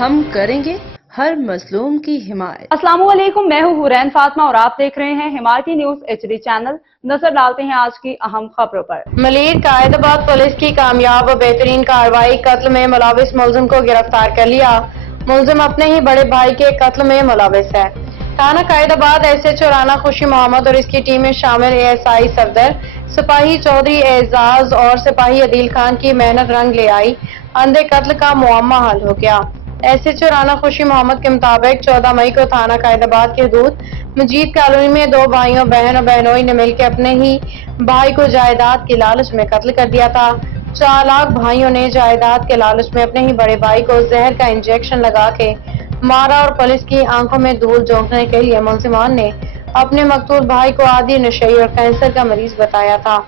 ہم کریں گے ہر مظلوم کی حمایت۔ السلام علیکم، میں ہوں حورین فاطمہ اور آپ دیکھ رہے ہیں حمایتی نیوز HD چینل۔ نظر ڈالتے ہیں آج کی اہم خبروں پر۔ ملیر قائد آباد پولیس کی کامیاب و بہترین کارروائی، قتل میں ملوث ملزم کو گرفتار کر لیا۔ ملزم اپنے ہی بڑے بھائی کے قتل میں ملوث ہے۔ تھانہ قائد آباد SHO رانا خوشی محمد اور اس کی ٹیم میں شامل ASI صفدر، سپاہی چودھری اعزاز اور سپاہی عدیل خان کی محنت رنگ لے آئی، اندھے قتل کا معمہ حل ہو گیا۔ SHO رانا خوشی محمد کے مطابق 14 مئی کو تھانہ قائد آباد کے حدود مجید کالونی میں دو بھائیوں بہن اور بہنوئی نے مل کے اپنے ہی بھائی کو جائیداد کی لالچ میں قتل کر دیا تھا۔ چالاک بھائیوں نے جائیداد کے لالچ میں اپنے ہی بڑے بھائی کو زہر کا انجیکشن لگا کے مارا اور پولیس کی آنکھوں میں دھول جھونکنے کے لیے ملزمان نے اپنے مقتول بھائی کو عادی نشئی اور کینسر کا مریض بتایا تھا۔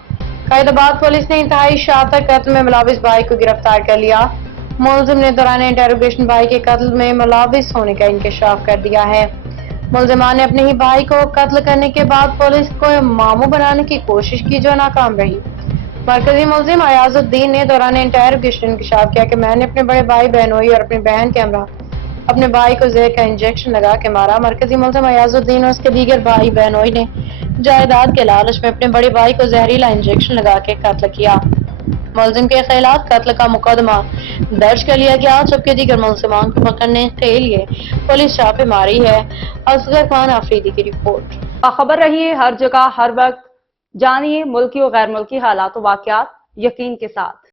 قائد آباد پولیس نے انتہائی شاتر قتل میں ملوث بھائی کو گرفتار کر لیا۔ ملزم نے دوران انٹروگیشن بھائی کے قتل میں ملوث ہونے کا انکشاف کر دیا ہے۔ ملزمان نے اپنے ہی بھائی کو قتل کرنے کے بعد پولیس کو ماموں بنانے کی کوشش کی جو ناکام رہی۔ مرکزی ملزم ایاز الدین نے دوران انٹروگیشن انکشاف کیا کہ میں نے اپنے بڑے بھائی بہنوئی اور اپنی بہن کے ہمراہ اپنے بھائی کو زہر کا انجیکشن لگا کے مارا۔ مرکزی ملزم ایاز الدین اور اس کے دیگر بھائی بہنوئی نے جائیداد کے لالچ میں اپنے بڑے بھائی کو زہریلا انجیکشن لگا کے قتل کیا۔ ملزم کے خلاف قتل کا مقدمہ درج کر لیا گیا جبکہ دیگر ملزمان کو پکڑنے کے لیے پولیس چھاپے ماری ہے۔ اصغر خان آفریدی کی رپورٹ۔ باخبر رہیے ہر جگہ ہر وقت، جانیے ملکی و غیر ملکی حالات و واقعات یقین کے ساتھ۔